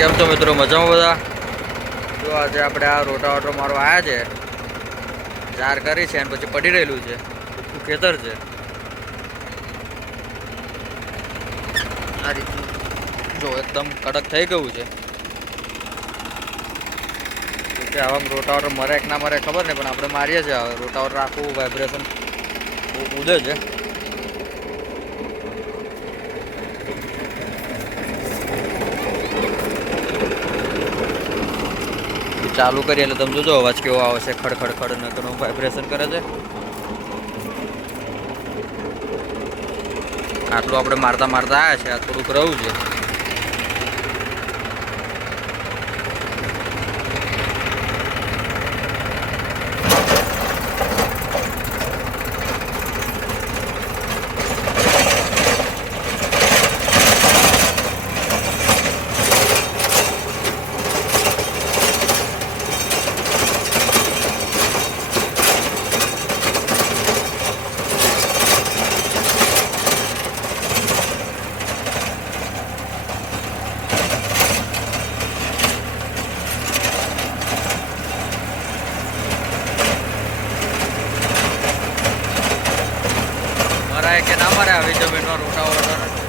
કેમ છો મિત્રો? મજામાં બધા? તો આજે આપણે આ રોટાવેટર મારવા આવ્યા છે. જાર કરી છે અને પછી પડી રહેલું છે. આખું ખેતર છે. આ રીતનું જો એકદમ કડક થઈ ગયું છે. કે આવા રોટાવેટર મરે કે ના મરે ખબર નહીં, પણ આપણે મારીએ છીએ. હવે રોટાવેટર આખું વાઇબ્રેશન ઉડે છે. ચાલુ કરીએ એટલે તમે જોજો અવાજ કેવો આવે છે. ખડ ખડ ખડ ને ઘણું વાઇબ્રેશન કરે છે. આટલું આપણે મારતા મારતા આવ્યા છે. આ થોડુંક રહ્યું છે. મરાય કે ના મરાય આવી જમીનમાં રોટાવેટર